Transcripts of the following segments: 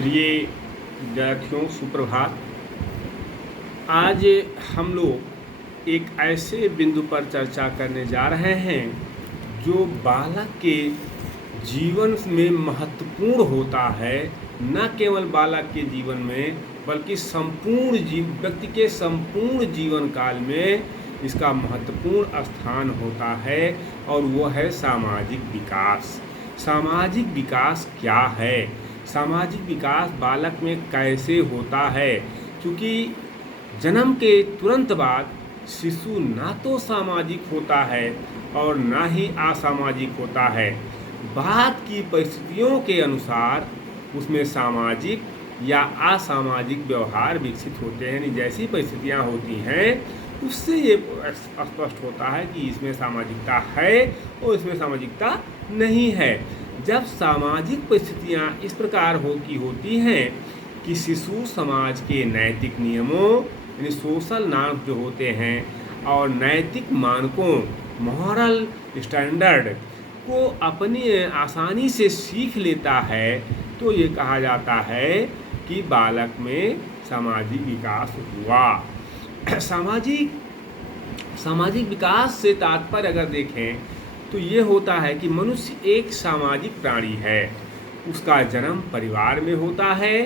प्रिय विद्यार्थियों, सुप्रभात। आज हम लोग एक ऐसे बिंदु पर चर्चा करने जा रहे हैं जो बालक के जीवन में महत्वपूर्ण होता है। न केवल बालक के जीवन में बल्कि व्यक्ति के संपूर्ण जीवन काल में इसका महत्वपूर्ण स्थान होता है, और वो है सामाजिक विकास। सामाजिक विकास क्या है? सामाजिक विकास बालक में कैसे होता है? क्योंकि जन्म के तुरंत बाद शिशु ना तो सामाजिक होता है और ना ही असामाजिक होता है। बाद की परिस्थितियों के अनुसार उसमें सामाजिक या असामाजिक व्यवहार विकसित होते हैं। यानी जैसी परिस्थितियाँ होती हैं उससे ये स्पष्ट होता है कि इसमें सामाजिकता है और इसमें सामाजिकता नहीं है। जब सामाजिक परिस्थितियाँ इस प्रकार होती हैं कि शिशु समाज के नैतिक नियमों यानी सोशल नॉर्म्स जो होते हैं और नैतिक मानकों मॉरल स्टैंडर्ड को अपनी आसानी से सीख लेता है, तो ये कहा जाता है कि बालक में सामाजिक विकास हुआ। सामाजिक विकास से तात्पर्य अगर देखें तो ये होता है कि मनुष्य एक सामाजिक प्राणी है। उसका जन्म परिवार में होता है,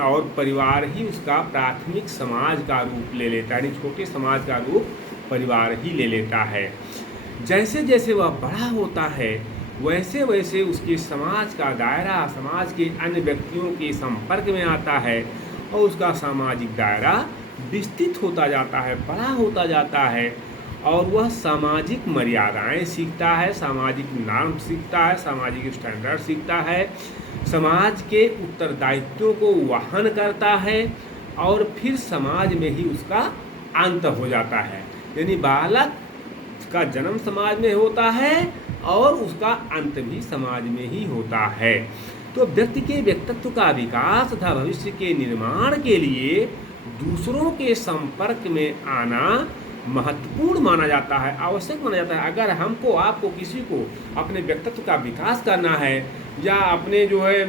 और परिवार ही उसका प्राथमिक समाज का रूप ले लेता है। यानी छोटे समाज का रूप परिवार ही ले लेता है। जैसे जैसे वह बड़ा होता है वैसे वैसे उसके समाज का दायरा समाज के अन्य व्यक्तियों के संपर्क में आता है, और उसका सामाजिक दायरा विस्तृत होता जाता है, बड़ा होता जाता है, और वह सामाजिक मर्यादाएं सीखता है, सामाजिक नॉर्म सीखता है, सामाजिक स्टैंडर्ड सीखता है, समाज के उत्तरदायित्वों को वहन करता है, और फिर समाज में ही उसका अंत हो जाता है। यानी बालक का जन्म समाज में होता है और उसका अंत भी समाज में ही होता है। तो व्यक्ति के व्यक्तित्व का विकास तथा भविष्य के निर्माण के लिए दूसरों के संपर्क में आना महत्वपूर्ण माना जाता है, आवश्यक माना जाता है। अगर हमको आपको किसी को अपने व्यक्तित्व का विकास करना है या अपने जो है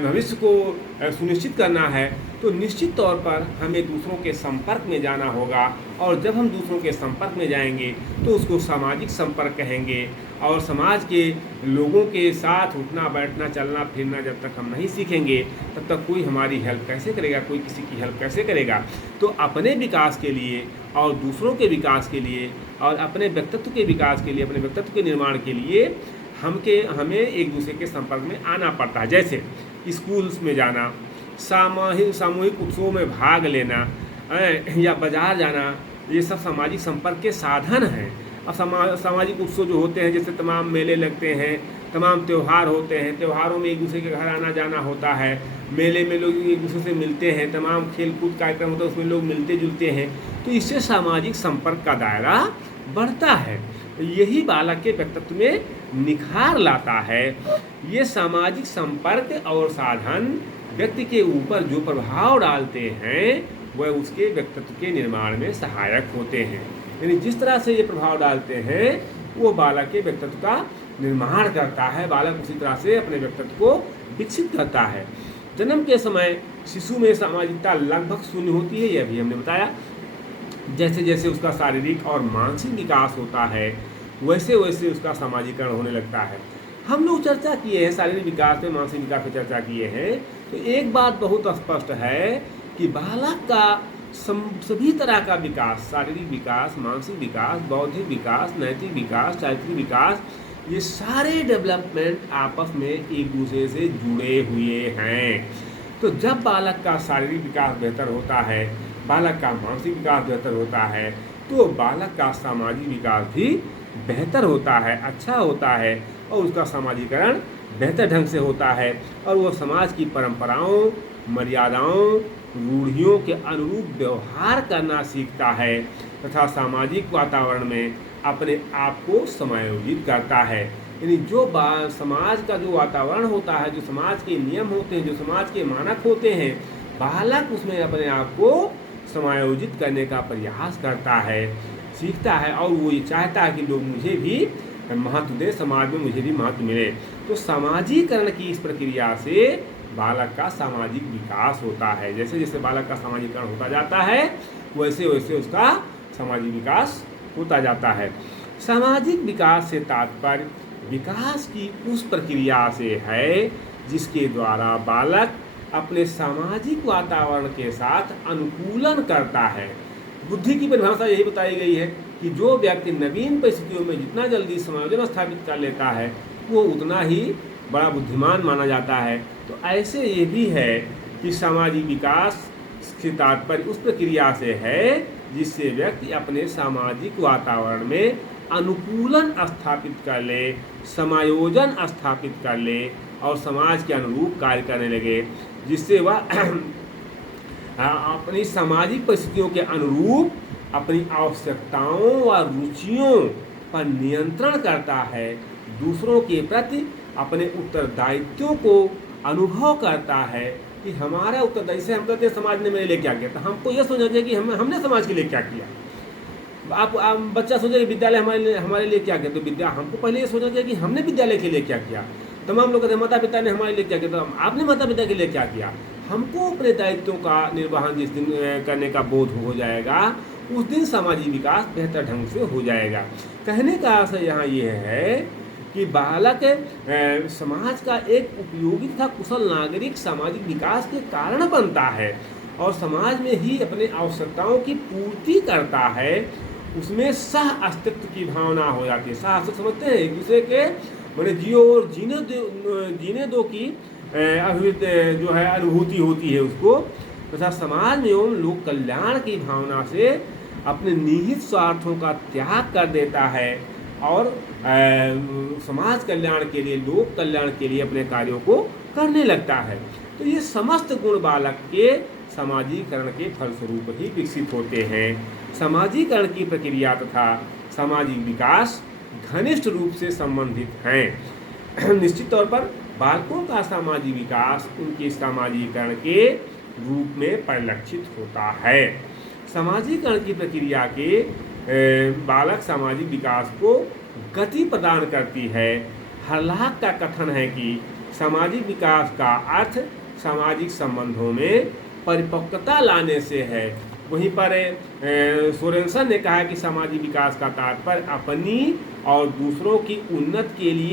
भविष्य को सुनिश्चित करना है, तो निश्चित तौर पर हमें दूसरों के संपर्क में जाना होगा। और जब हम दूसरों के संपर्क में जाएंगे तो उसको सामाजिक संपर्क कहेंगे, और समाज के लोगों के साथ उठना बैठना चलना फिरना जब तक हम नहीं सीखेंगे तब तक कोई हमारी हेल्प कैसे करेगा, कोई किसी की हेल्प कैसे करेगा। तो अपने विकास के लिए और दूसरों के विकास के लिए और अपने व्यक्तित्व के विकास के लिए, अपने व्यक्तित्व के निर्माण के लिए हमें एक दूसरे के संपर्क में आना पड़ता है। जैसे स्कूल्स में जाना, सामूहिक उत्सवों में भाग लेना, या बाजार जाना, ये सब सामाजिक संपर्क के साधन हैं। और सामाजिक उत्सव जो होते हैं, जैसे तमाम मेले लगते हैं, तमाम त्यौहार होते हैं, त्योहारों में एक दूसरे के घर आना जाना होता है, मेले में लोग एक दूसरे से मिलते हैं, तमाम खेल कूद कार्यक्रम होता है उसमें लोग मिलते जुलते हैं, तो इससे सामाजिक संपर्क का दायरा बढ़ता है। यही बालक के व्यक्तित्व में निखार लाता है। ये सामाजिक संपर्क और साधन व्यक्ति के ऊपर जो प्रभाव डालते हैं वह उसके व्यक्तित्व के निर्माण में सहायक होते हैं। यानी जिस तरह से ये प्रभाव डालते हैं वो बालक के व्यक्तित्व का निर्माण करता है, बालक उसी तरह से अपने व्यक्तित्व को विकसित करता है। जन्म के समय शिशु में सामाजिकता लगभग शून्य होती है, यह भी हमने बताया। जैसे जैसे उसका शारीरिक और मानसिक विकास होता है वैसे वैसे उसका सामाजिकरण होने लगता है। हम लोग चर्चा किए हैं शारीरिक विकास में, मानसिक विकास में चर्चा किए हैं, तो एक बात बहुत स्पष्ट है कि बालक का सभी तरह का विकास, शारीरिक विकास, मानसिक विकास, बौद्धिक विकास, नैतिक विकास, चारित्रिक विकास, ये सारे डेवलपमेंट आपस में एक दूसरे से जुड़े हुए हैं। तो जब बालक का शारीरिक विकास बेहतर होता है, बालक का मानसिक विकास बेहतर होता है, तो बालक का सामाजिक विकास भी बेहतर होता है, अच्छा होता है, और उसका सामाजिकरण बेहतर ढंग से होता है, और वह समाज की परंपराओं, मर्यादाओं, रूढ़ियों के अनुरूप व्यवहार करना सीखता है तथा सामाजिक वातावरण में अपने आप को समायोजित करता है। यानी जो समाज का जो वातावरण होता है, जो समाज के नियम होते हैं, जो समाज के मानक होते हैं, बालक उसमें अपने आप को समायोजित करने का प्रयास करता है, सीखता है, और वो ये चाहता है कि लोग मुझे भी महत्व दें, समाज में मुझे भी महत्व मिले। तो सामाजिकरण की इस प्रक्रिया से बालक का सामाजिक विकास होता है। जैसे जैसे बालक का सामाजिकरण होता जाता है वैसे वैसे उसका सामाजिक विकास होता जाता है। सामाजिक विकास से तात्पर्य विकास की उस प्रक्रिया से है जिसके द्वारा बालक अपने सामाजिक वातावरण के साथ अनुकूलन करता है। बुद्धि की परिभाषा यही बताई गई है कि जो व्यक्ति नवीन परिस्थितियों में जितना जल्दी समायोजन स्थापित कर लेता है वो उतना ही बड़ा बुद्धिमान माना जाता है। तो ऐसे ये भी है कि सामाजिक विकास के तात्पर्य उस प्रक्रिया से है जिससे व्यक्ति अपने सामाजिक वातावरण में अनुकूलन स्थापित कर ले, समायोजन स्थापित कर ले और समाज के अनुरूप कार्य करने लगे, जिससे वह अपनी सामाजिक परिस्थितियों के अनुरूप अपनी आवश्यकताओं व रुचियों पर नियंत्रण करता है, दूसरों के प्रति अपने उत्तरदायित्वों को अनुभव करता है कि हमारा उत्तरदायित्व से हम कहते हैं समाज ने मेरे लिए क्या किया, तो हमको यह सोचना चाहिए कि हमने समाज के लिए क्या किया। आप बच्चा सोचे कि विद्यालय हमारे लिए क्या किया, तो हमको पहले ये सोचना चाहिए कि हमने विद्यालय के लिए क्या किया। तमाम लोग कहते हैं माता पिता ने हमारे लिए क्या किया, तो आपने माता पिता के लिए क्या किया। हमको अपने दायित्वों का निर्वहन जिस दिन करने का बोध हो जाएगा उस दिन सामाजिक विकास बेहतर ढंग से हो जाएगा। कहने का आशय यहाँ ये है कि बालक समाज का एक उपयोगी तथा कुशल नागरिक सामाजिक विकास के कारण बनता है और समाज में ही अपने आवश्यकताओं की पूर्ति करता है। उसमें सह अस्तित्व की भावना हो जाती है। सह अस्तित्व समझते हैं, एक दूसरे के मैंने जियो और जीने दो की जो है अनुभूति होती है उसको, तथा समाज में एवं लोक कल्याण की भावना से अपने निहित स्वार्थों का त्याग कर देता है और समाज कल्याण के लिए, लोक कल्याण के लिए अपने कार्यों को करने लगता है। तो ये समस्त गुण बालक के सामाजिकरण के फलस्वरूप ही विकसित होते हैं। सामाजिकरण की प्रक्रिया तथा सामाजिक विकास घनिष्ठ रूप से संबंधित हैं। निश्चित तौर पर बालकों का सामाजिक विकास उनके सामाजिकरण के रूप में परिलक्षित होता है। सामाजिकरण की प्रक्रिया के बालक सामाजिक विकास को गति प्रदान करती है। हर्लाक का कथन है कि सामाजिक विकास का अर्थ सामाजिक संबंधों में परिपक्वता लाने से है। वहीं पर सोरेनसन ने कहा कि सामाजिक विकास का तात्पर्य अपनी और दूसरों की उन्नति के लिए